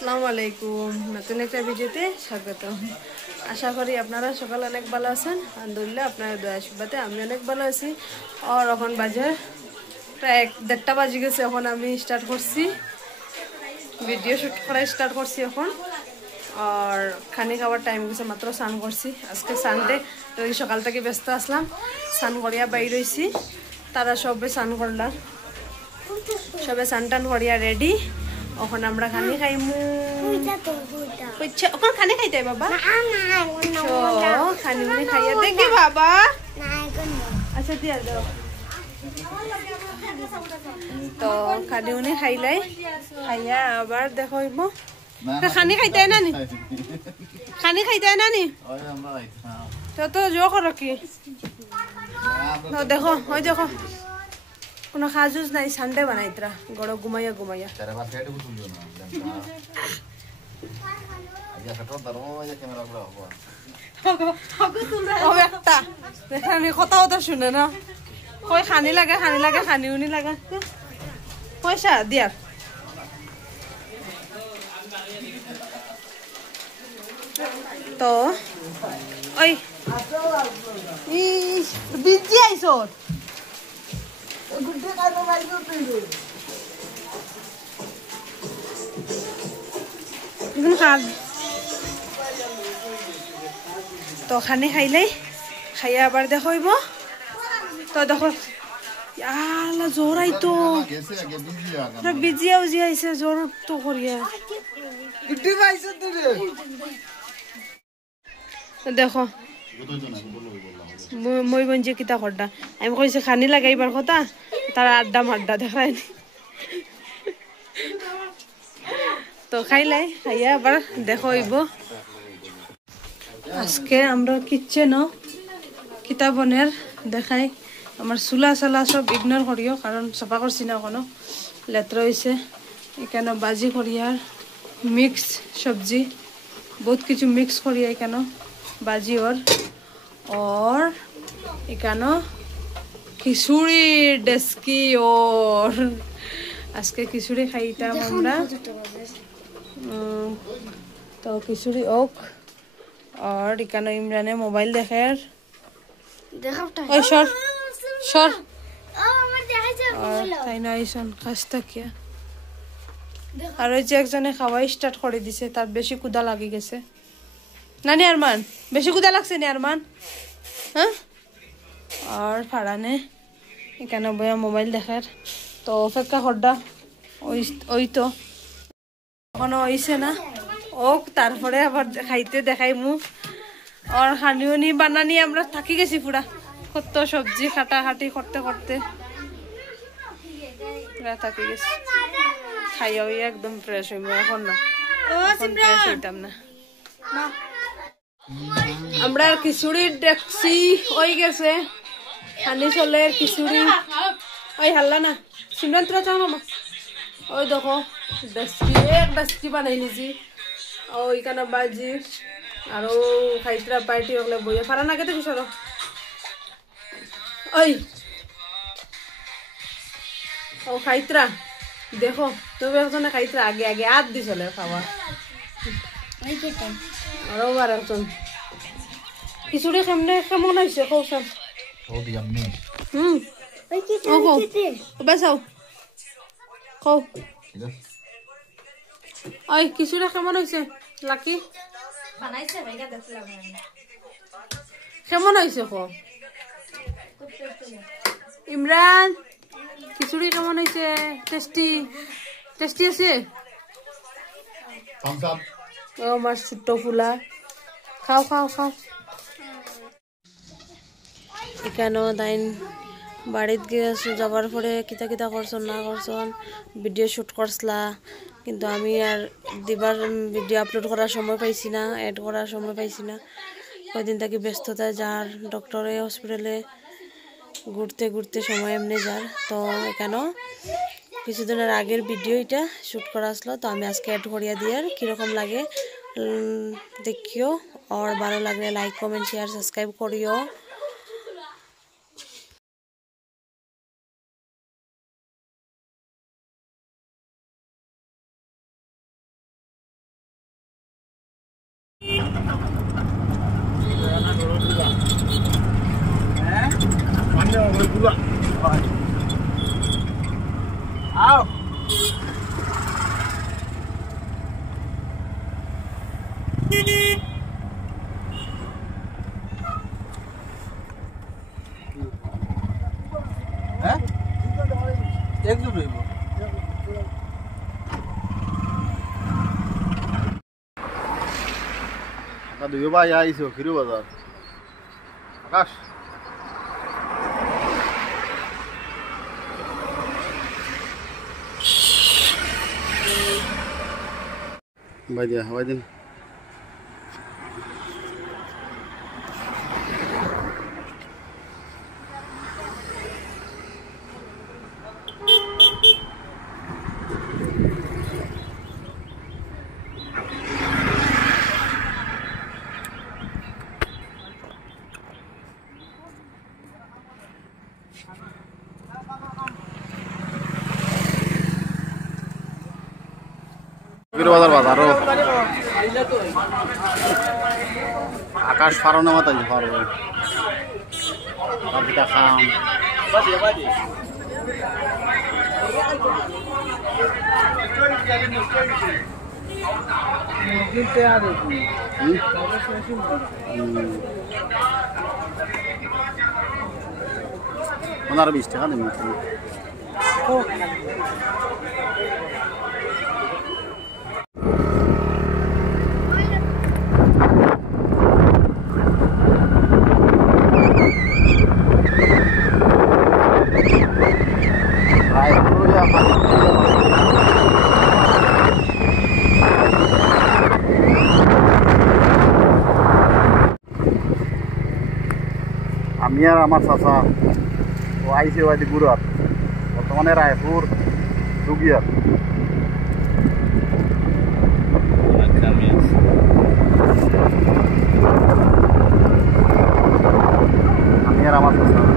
আসসালামু আলাইকুম, নতুন একটা ভিডিওতে স্বাগত। আশা করি আপনারা সকাল অনেক ভালো আছেন। আলহামদুলিল্লাহ আপনার দয়া আশীর্বাদে আমি অনেক ভালো আছি। আর এখন বাজে প্রায় 1:30 বাজে গেছে। এখন আমি স্টার্ট করছি ভিডিও শ্যুট করা স্টার্ট করছি এখন। আর খানি খাওয়ার টাইম গেছে, মাত্র স্নান করছি। আজকে সানডে, তো সকাল থেকে ব্যস্ত আসলাম। স্নান করিয়া বাইর হয়েছি, তারা সবে স্নান করলাম, সবে স্নান টান করিয়া রেডি। এখন আমরা খানি খাইমু। ওখানে খানি খাইতে বাবা, খানি মুনি খাইয়া দেখি বাবা। আচ্ছা দিয়া দাও। তো খানি মুনি খাইলাই, খাইয়া আবার দেখো খানি খাইতে নানি, খানি খাইতে নানি। তো জো করো কি দেখো, ওই দেখো কোনো খাজুজ নাই, সানডে বানাইতরা গড় ঘুমাইয়া ঘুমাইয়া। কথা কথা শুনে না, কই খানি লাগে খানি লাগে, খানি উনি লাগে পয়সা দিয়ার। তো ওই বিজি আইস তো খানি খাইলাই, খাইয়া আবার দেখব। তো দেখো জ্বর আইতো, বিজিয়াও জি আইসে জ্বর তো করিয়া। দেখো মই বঞ্জি কিতা করডা, আমি কইছি খানি লাগাইবার কথা, তারা আড্ডা মাড্ডা দেখায়। তো খাইলাই, খাইয়া আবার দেখব। আজকে আমরা কিচেন কিতাবনের দেখাই। আমার চুলা চালা সব ইগনোর করিও, কারণ চাফা করছি না, কোনো লেতরা হয়েছে। এখানে বাজি করিয়ার মিক্স সবজি, বহুত কিছু মিক্স করিয়া এখানে বাজি और এখানে খিচুড়ি ডেস্কি। और আজকে খিচুড়ি খাইতাম আমরা। তো খিচুড়ি ওক। और এখানে ইমরানে মোবাইল দেখে। ওই সর সর। তাই না আইসন কাছ থেকে। আর ওই যে একজনে খাওয়াই স্টার্ট করে দিছে, তার বেশি ক্ষুধা লাগি গেছে। নানি আরমান বেশি ক্ষুধা লাগছে নি আরমান? হ্যাঁ। আর ফারানে এখানে বইয়া মোবাইল দেখার। তো অপেক্ষা করডা, ওই তো এখনো হইছে না ওক, তারপরে আবার খাইতে দেখাই মু। আর হানিউনি বানানি আমরা থাকি গেছি পুরা, কত সবজি কাটা কাটি করতে করতে থাকি গেছি। খাইয়া একদম ফ্রেশ হইব এখন না, ফ্রেশ হইতাম না। আমরা খিচুড়ি দেখছি ওই গেছে, খানি চলে খিচুড়ি। ওই হাল্লা না সিমরান তোরা চাও মামা। ওই দেখো ডেস্কি, এক ডেস্কি বানাই নিছি। ওইখানে বাজি আর খাইতরা পার্টি ওগুলো বইয়া ফারা না কেটে কিসর। ওই ও খাইতরা দেখো, তুমি একজনে খাইতরা আগে আগে আদ দি চলে খাওয়া। আরো বার একজন খিচুড়ি কেমনে কেমন হয়েছে কৌশল? বেসাও কৌ। ওই খিচুড়ি কেমন হয়েছে লাকি? কেমন হয়েছে কো ইমরান? খিচুড়ি কেমন হয়েছে? টেস্টি টেস্টি আছে? ও আমার ছোট্ট ফুলা, খাও খাও খাও। এখানেও তাইন বাড়িত গিয়েছো, যাবার পরে কিতা কিতা করছন না করছন, ভিডিও শ্যুট করছলা। কিন্তু আমি আর দিবার ভিডিও আপলোড করার সময় পাইছি না, এড করার সময় পাইছি না। কয়দিন থেকে ব্যস্ততায় যার ডক্টরে হসপিটালে ঘুরতে ঘুরতে সময় এমনি যার। তো এখানেও কিছুদিনের আগের ভিডিও এটা শ্যুট করা আসলো, তো আমি আজকে এড করিয়া দিয়ে আর কীরকম লাগে দেখিও। আর ভালো লাগলে লাইক কমেন্ট শেয়ার সাবস্ক্রাইব করিও। দুই ভাই আইছো খিরু বাজার আকাশ ভাই দিয়া ভাই দিন বাজার বাজারও আকাশ ফারানো মাথা ফারো পাখিটা খাম ওনার 20 টাকা দেবেন আমি আর আমার চাচা ও আইসে ওয়াদি গুড়াত বর্তমানে রায়পুর দুগিয়ার আমি আর আমার চাচা